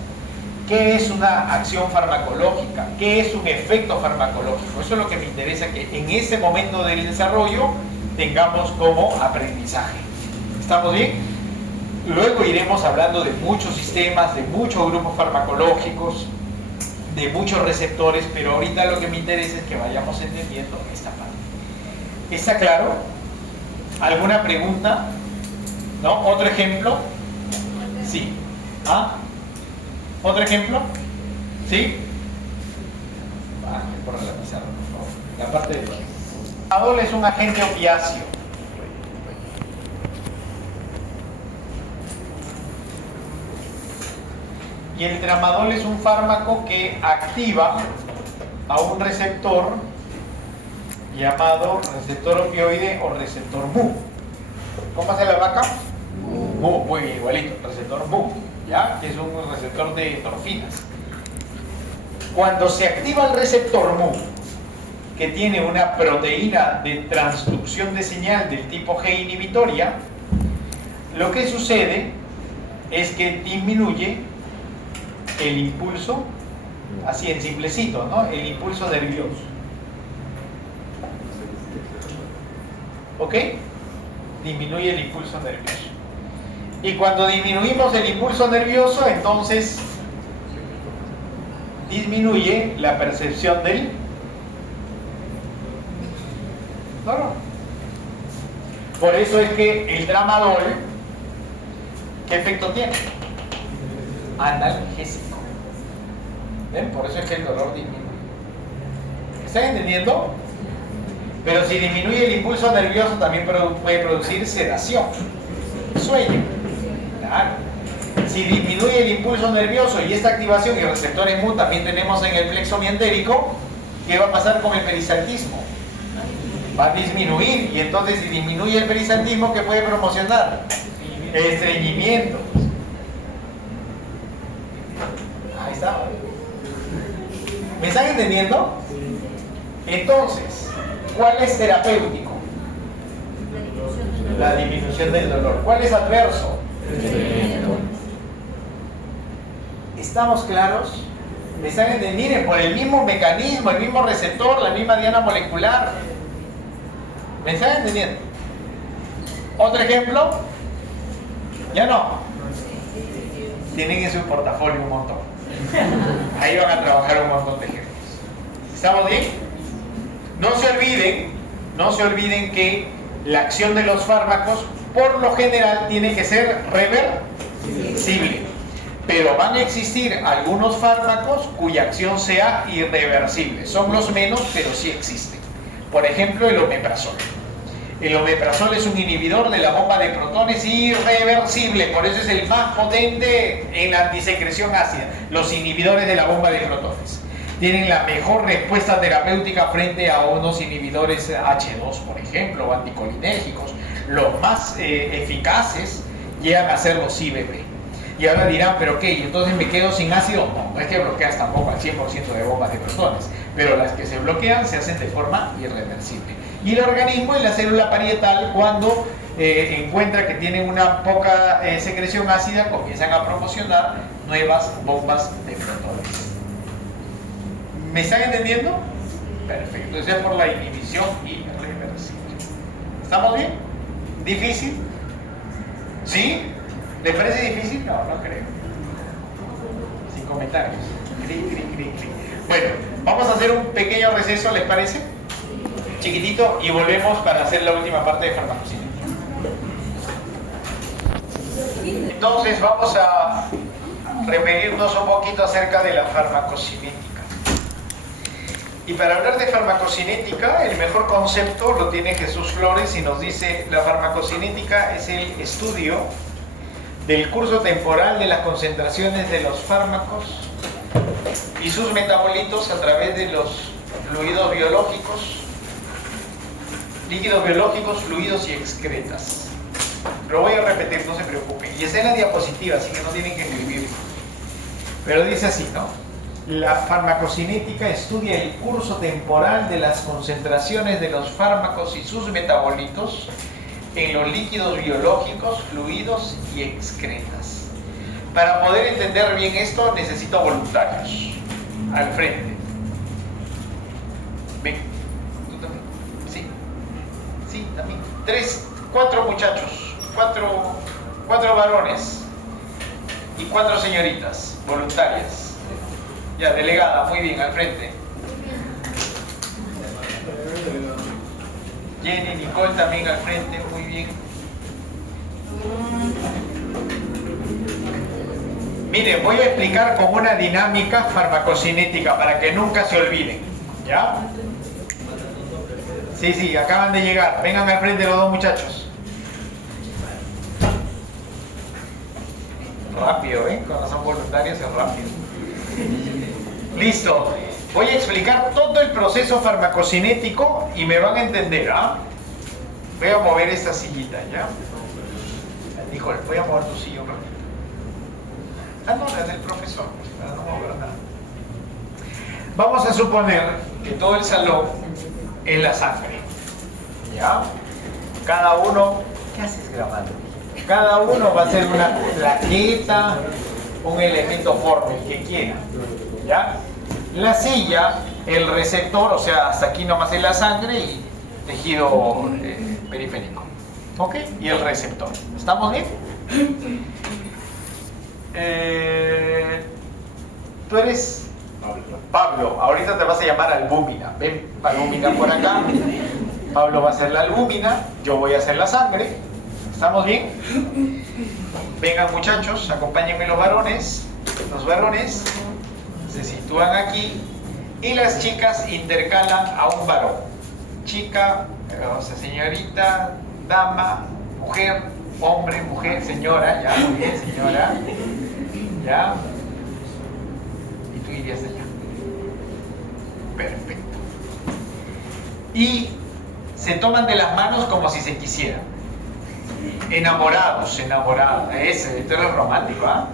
¿Qué es una acción farmacológica? ¿Qué es un efecto farmacológico? Eso es lo que me interesa, que en ese momento del desarrollo tengamos como aprendizaje. ¿Estamos bien? Luego iremos hablando de muchos sistemas, de muchos grupos farmacológicos, de muchos receptores, pero ahorita lo que me interesa es que vayamos entendiendo esta parte. ¿Está claro? ¿Alguna pregunta? ¿No? ¿Otro ejemplo? Sí. ¿Ah? ¿Otro ejemplo? ¿Sí? Por la pizarra, por favor. La parte de tramadol es un agente opiáceo. Y el tramadol es un fármaco que activa a un receptor llamado receptor opioide o receptor MU. ¿Cómo hace la vaca? MU, muy bien, igualito, receptor MU, ¿ya? Que es un receptor de endorfinas. Cuando se activa el receptor MU, que tiene una proteína de transducción de señal del tipo G inhibitoria, lo que sucede es que disminuye el impulso, así en simplecito, ¿no? El impulso nervioso. ¿Ok? Disminuye el impulso nervioso. Y cuando disminuimos el impulso nervioso, entonces disminuye la percepción del dolor. Por eso es que el tramadol, ¿qué efecto tiene? Analgésico. ¿Ven? Por eso es que el dolor disminuye. ¿Están entendiendo? Pero si disminuye el impulso nervioso, también puede producir sedación, sueño. Claro. Si disminuye el impulso nervioso y esta activación y receptores MU también tenemos en el plexo mientérico, ¿qué va a pasar con el peristaltismo? Va a disminuir, y entonces si disminuye el perisantismo, ¿qué puede promocionar? Estreñimiento. Ahí está. ¿Me están entendiendo? Entonces, ¿cuál es terapéutico? La disminución del dolor. ¿Cuál es adverso? ¿Estamos claros? ¿Me están entendiendo? Miren, por el mismo mecanismo, el mismo receptor, la misma diana molecular. ¿Me están entendiendo? ¿Otro ejemplo? Ya no. Tienen en su portafolio un montón. Ahí van a trabajar un montón de ejemplos. ¿Estamos bien? No se olviden que la acción de los fármacos, por lo general, tiene que ser reversible. Pero van a existir algunos fármacos cuya acción sea irreversible. Son los menos, pero sí existen. Por ejemplo, el omeprazol. El omeprazol es un inhibidor de la bomba de protones irreversible, por eso es el más potente en la antisecreción ácida. Los inhibidores de la bomba de protones tienen la mejor respuesta terapéutica frente a unos inhibidores H2, por ejemplo, o anticolinérgicos. Los más eficaces llegan a ser los IBP. Y ahora dirán, ¿pero qué? ¿Y entonces me quedo sin ácido? No, no es que bloqueas tampoco al 100% de bombas de protones, pero las que se bloquean se hacen de forma irreversible. Y el organismo en la célula parietal, cuando encuentra que tienen una poca secreción ácida, comienzan a promocionar nuevas bombas de protones. ¿Me están entendiendo? Perfecto, eso es por la inhibición irreversible. ¿Estamos bien? ¿Difícil? ¿Sí? ¿Le parece difícil? No, no creo. Sin comentarios. Bueno, vamos a hacer un pequeño receso, ¿les parece? Chiquitito, y volvemos para hacer la última parte de farmacocinética. Entonces vamos a referirnos un poquito acerca de la farmacocinética. Y para hablar de farmacocinética, el mejor concepto lo tiene Jesús Flores y nos dice: la farmacocinética es el estudio del curso temporal de las concentraciones de los fármacos y sus metabolitos a través de los fluidos biológicos, líquidos biológicos, fluidos y excretas. Lo voy a repetir, no se preocupen. Y está en la diapositiva, así que no tienen que escribir. Pero dice así, ¿no? La farmacocinética estudia el curso temporal de las concentraciones de los fármacos y sus metabolitos en los líquidos biológicos, fluidos y excretas. Para poder entender bien esto, necesito voluntarios. Al frente. Ven. ¿Tú también? Sí. Sí, también. 4 muchachos. 4 varones. Y 4 señoritas voluntarias. Ya, delegada, muy bien, al frente. Jenny, Nicole también al frente, muy bien. Miren, voy a explicar con una dinámica farmacocinética para que nunca se olviden, ¿ya? Sí, acaban de llegar. Vengan al frente los 2 muchachos. Rápido, ¿eh? Cuando son voluntarios es rápido. Listo. Voy a explicar todo el proceso farmacocinético y me van a entender, ¿ah? Voy a mover esta sillita, ¿ya? Nicole, voy a mover tu silla un ratito. Ah, no, la del profesor, pues, para no mover nada. Vamos a suponer que todo el salón es la sangre, ¿ya? Cada uno... ¿Qué haces grabando? Cada uno va a hacer una plaqueta, un elemento forme, el que quiera, ¿ya? La silla, el receptor, o sea, hasta aquí nomás es la sangre y tejido periférico. ¿Ok? Y el receptor. ¿Estamos bien? Tú eres Pablo. Ahorita te vas a llamar albúmina. Ven, albúmina por acá. Pablo va a hacer la albúmina. Yo voy a hacer la sangre. ¿Estamos bien? Vengan muchachos, acompáñenme los varones. Los varones se sitúan aquí y las chicas intercalan a un varón. Chica, o sea, señorita, dama, mujer, hombre, mujer, señora, ya, muy bien, señora, ya. Y tú irías allá. Perfecto. Y se toman de las manos como si se quisieran. Enamorados, enamorados. Esto es romántico, ¿ah?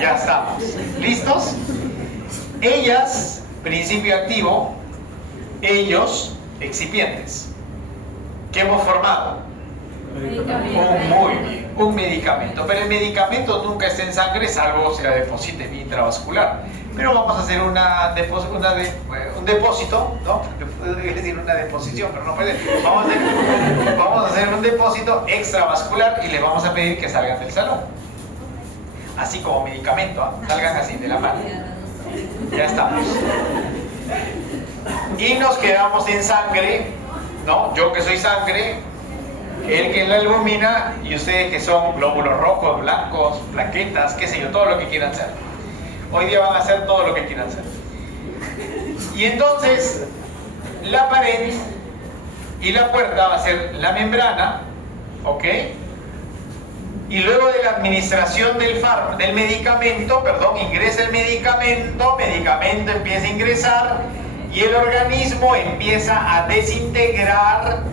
Ya estamos. ¿Listos? Ellas, principio activo. Ellos, excipientes. ¿Qué hemos formado? Muy bien, un medicamento. Pero el medicamento nunca está en sangre, salvo se la deposite en intravascular. Pero vamos a hacer un depósito, ¿no? Debe decir una deposición, pero no puede. Vamos a hacer un depósito extravascular y le vamos a pedir que salgan del salón. Así como medicamento, ¿eh? Salgan así de la mano. Ya estamos. Y nos quedamos en sangre, ¿no? Yo que soy sangre, él que es la albúmina y ustedes que son glóbulos rojos, blancos, plaquetas, qué sé yo, todo lo que quieran ser. Hoy día van a hacer todo lo que quieran hacer. Y entonces, la pared y la puerta va a ser la membrana, ¿ok? Y luego de la administración del medicamento, ingresa el medicamento empieza a ingresar y el organismo empieza a desagregar,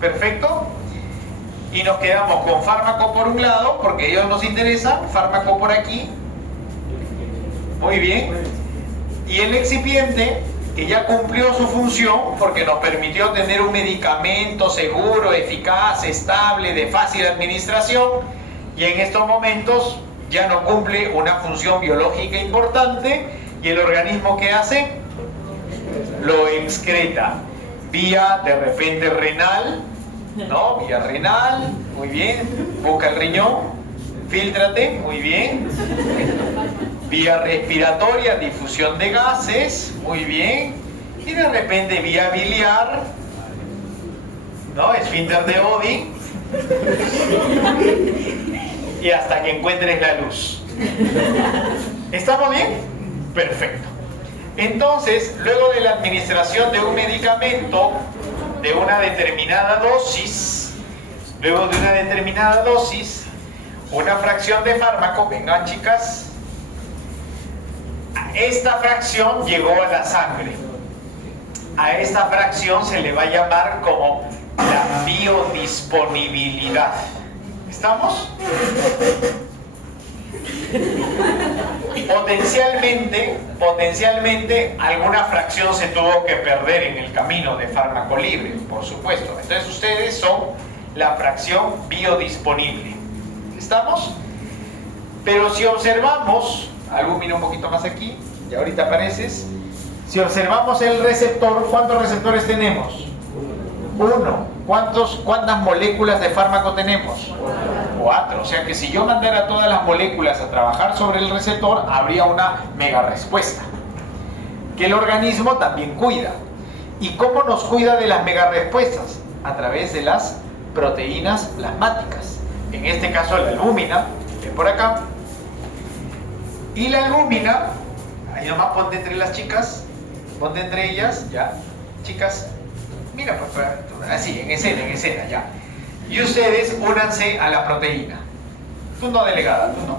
¿perfecto? Y nos quedamos con fármaco por un lado, porque ellos nos interesan, fármaco por aquí, muy bien, y el excipiente, que ya cumplió su función, porque nos permitió tener un medicamento seguro, eficaz, estable, de fácil administración, y en estos momentos ya no cumple una función biológica importante, y el organismo ¿qué hace? Lo excreta, vía de repente renal, ¿no? Vía renal, muy bien, busca el riñón, fíltrate, muy bien. Vía respiratoria, difusión de gases, muy bien. Y de repente vía biliar, ¿no? Esfínter de Oddi. Y hasta que encuentres la luz. ¿Estamos bien? Perfecto. Entonces, luego de la administración de un medicamento, de una determinada dosis, una fracción de fármaco, vengan chicas, esta fracción llegó a la sangre. A esta fracción se le va a llamar como la biodisponibilidad. ¿Estamos? Potencialmente alguna fracción se tuvo que perder en el camino de fármaco libre, por supuesto. Entonces ustedes son la fracción biodisponible. ¿Estamos? Pero si observamos, albúmina un poquito más aquí, y ahorita apareces. Si observamos el receptor, ¿cuántos receptores tenemos? Uno. ¿Cuántas moléculas de fármaco tenemos? 4. O sea que si yo mandara todas las moléculas a trabajar sobre el receptor, habría una mega respuesta. Que el organismo también cuida. ¿Y cómo nos cuida de las mega respuestas? A través de las proteínas plasmáticas. En este caso la albúmina, ven por acá. Y la albúmina, ahí nomás ponte entre las chicas, ponte entre ellas, ya, chicas, mira, pues, así, en escena, ya. Y ustedes únanse a la proteína. Tú no, delegada, tú no.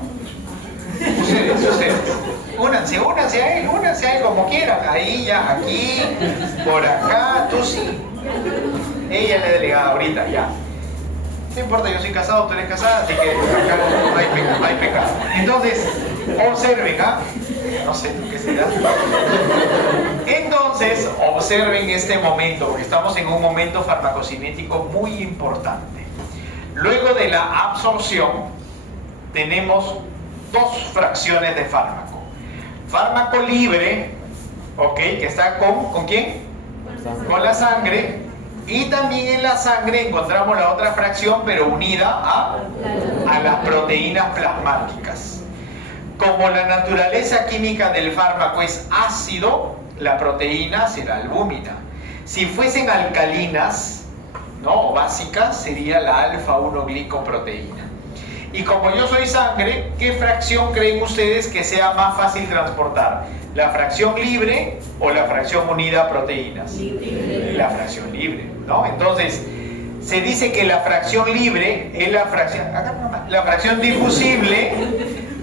Ustedes. Únanse a él como quieran. Ahí, ya, aquí, por acá, tú sí. Ella es la delegada ahorita, ya. No importa, yo soy casado, tú eres casada, así que acá no hay pecado. Entonces, observen, ¿ah? No sé tú qué será. Entonces, observen este momento, porque estamos en un momento farmacocinético muy importante. Luego de la absorción, tenemos dos fracciones de fármaco. Fármaco libre, ¿ok? Que está ¿con quién? Con la sangre. Y también en la sangre encontramos la otra fracción, pero unida a las proteínas plasmáticas. Como la naturaleza química del fármaco es ácido, la proteína será albúmina. Si fuesen alcalinas, ¿no? O básicas, sería la alfa-1-glicoproteína. Y como yo soy sangre, ¿qué fracción creen ustedes que sea más fácil transportar? ¿La fracción libre o la fracción unida a proteínas? Libre. La fracción libre, ¿no? Entonces, se dice que la fracción libre es la fracción difusible,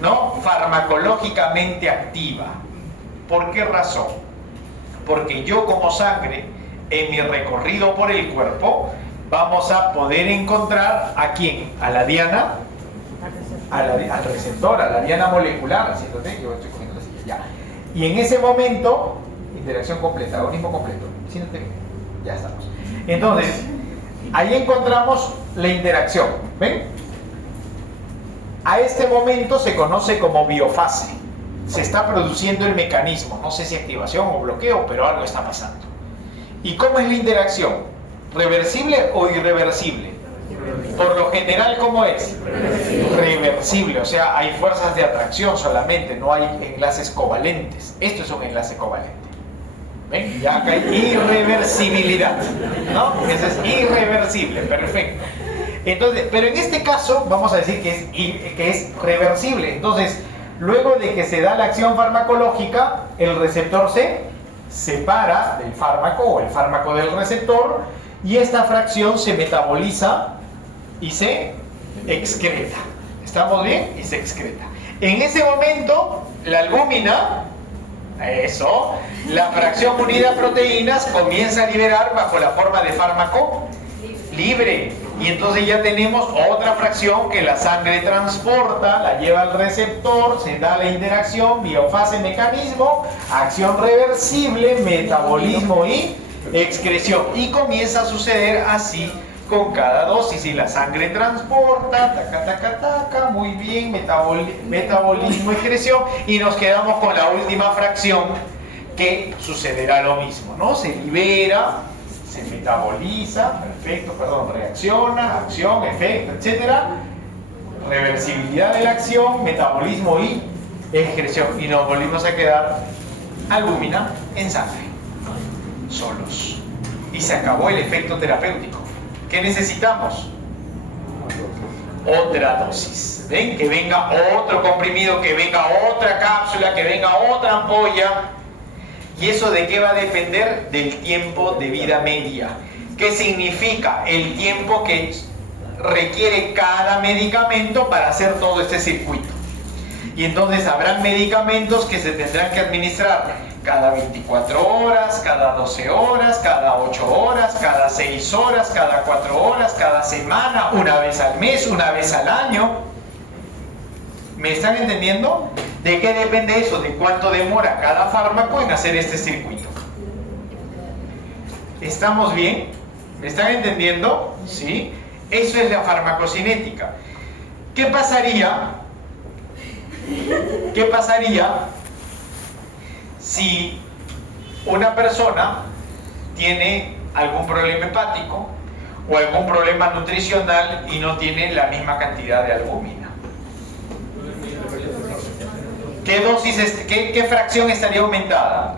¿no?, farmacológicamente activa. ¿Por qué razón? Porque yo como sangre, en mi recorrido por el cuerpo, vamos a poder encontrar ¿a quién? A la diana, al receptor, a la diana molecular. Siéntate, yo estoy cogiendo la silla, ya. Y en ese momento, interacción completa, agonismo completo. Siéntate bien, ya estamos. Entonces, ahí encontramos la interacción, ¿ven? A este momento se conoce como biofase. Se está produciendo el mecanismo, no sé si activación o bloqueo, pero algo está pasando. ¿Y cómo es la interacción? ¿Reversible o irreversible? Por lo general, ¿cómo es? Reversible, o sea, hay fuerzas de atracción solamente, no hay enlaces covalentes. Esto es un enlace covalente. ¿Ven? Ya acá hay irreversibilidad, ¿no? Eso es irreversible, perfecto. Entonces, pero en este caso, vamos a decir que es reversible. Entonces, luego de que se da la acción farmacológica, el receptor se separa del fármaco o el fármaco del receptor y esta fracción se metaboliza y se excreta. ¿Estamos bien? Y se excreta. En ese momento, la albúmina, la fracción unida a proteínas comienza a liberar bajo la forma de fármaco libre. Y entonces ya tenemos otra fracción que la sangre transporta, la lleva al receptor, se da la interacción, biofase, mecanismo, acción reversible, metabolismo y excreción. Y comienza a suceder así con cada dosis. Y la sangre transporta, taca, taca, taca, muy bien, metabolismo, excreción. Y nos quedamos con la última fracción que sucederá lo mismo, ¿no? Se libera, se metaboliza, perfecto, perdón, reacciona, acción, efecto, etcétera, reversibilidad de la acción, metabolismo y excreción, y nos volvimos a quedar albúmina en sangre, solos, y se acabó el efecto terapéutico. ¿Qué necesitamos? Otra dosis. ¿Ven? Que venga otro comprimido, que venga otra cápsula, que venga otra ampolla. ¿Y eso de qué va a depender? Del tiempo de vida media. ¿Qué significa? El tiempo que requiere cada medicamento para hacer todo este circuito. Y entonces habrán medicamentos que se tendrán que administrar cada 24 horas, cada 12 horas, cada 8 horas, cada 6 horas, cada 4 horas, cada semana, una vez al mes, una vez al año. ¿Me están entendiendo? ¿De qué depende eso? ¿De cuánto demora cada fármaco en hacer este circuito? ¿Estamos bien? ¿Me están entendiendo? ¿Sí? Eso es la farmacocinética. ¿Qué pasaría? ¿Qué pasaría si una persona tiene algún problema hepático o algún problema nutricional y no tiene la misma cantidad de albúmina? ¿Qué dosis, qué fracción estaría aumentada?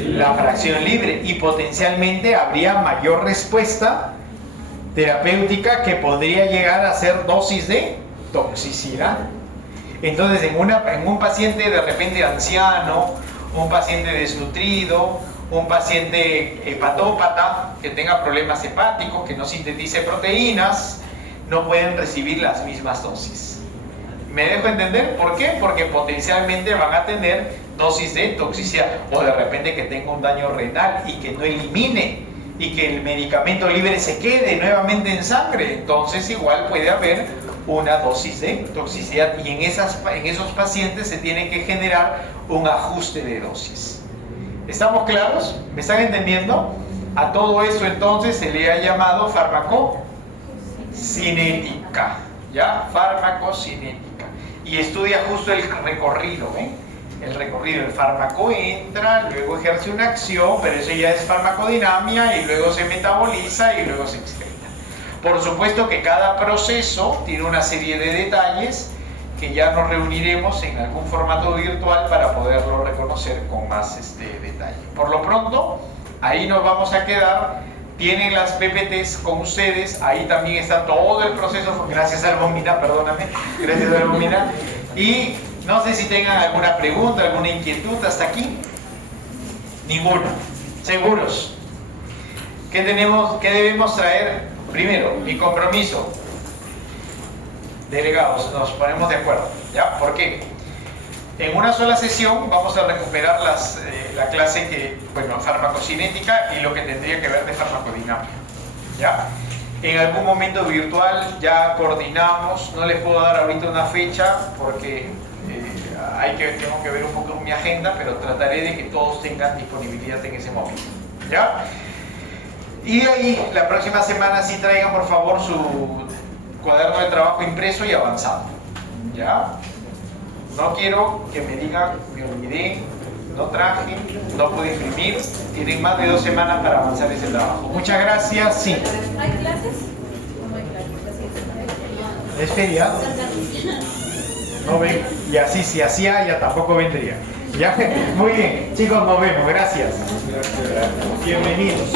La fracción libre, y potencialmente habría mayor respuesta terapéutica que podría llegar a ser dosis de toxicidad. Entonces, en un paciente de repente anciano, un paciente desnutrido, un paciente hepatópata que tenga problemas hepáticos, que no sintetice proteínas, no pueden recibir las mismas dosis. ¿Me dejo entender? ¿Por qué? Porque potencialmente van a tener dosis de toxicidad, o de repente que tenga un daño renal y que no elimine, y que el medicamento libre se quede nuevamente en sangre. Entonces igual puede haber una dosis de toxicidad, y en esos pacientes se tiene que generar un ajuste de dosis. ¿Estamos claros? ¿Me están entendiendo? A todo eso entonces se le ha llamado farmacocinética, ¿ya? Farmacocinética. Y estudia justo el recorrido, ¿ven? El recorrido, el fármaco entra, luego ejerce una acción, pero eso ya es farmacodinamia, y luego se metaboliza y luego se excreta. Por supuesto que cada proceso tiene una serie de detalles que ya nos reuniremos en algún formato virtual para poderlo reconocer con más detalle. Por lo pronto, ahí nos vamos a quedar. Tienen las PPTs con ustedes, ahí también está todo el proceso, gracias a Albúmina, perdóname, gracias a Albúmina. Y no sé si tengan alguna pregunta, alguna inquietud hasta aquí. Ninguna. ¿Seguros? ¿Qué debemos traer Primero, mi compromiso. Delegados, nos ponemos de acuerdo. ¿Ya? ¿Por qué? En una sola sesión vamos a recuperar la clase que, bueno, farmacocinética y lo que tendría que ver de farmacodinámica. ¿Ya? En algún momento virtual ya coordinamos, no les puedo dar ahorita una fecha porque tengo que ver un poco mi agenda, pero trataré de que todos tengan disponibilidad en ese momento. ¿Ya? Y de ahí, la próxima semana sí traigan por favor su cuaderno de trabajo impreso y avanzado. ¿Ya? No quiero que me digan, me olvidé, no traje, no pude imprimir. Tienen más de 2 semanas para avanzar ese trabajo. Muchas gracias. Sí. ¿Hay clases? ¿O no hay clases? ¿Es feriado? No ven. Y así, si hacía, ya tampoco vendría. ¿Ya? Muy bien. Chicos, nos vemos. Gracias. Bienvenidos.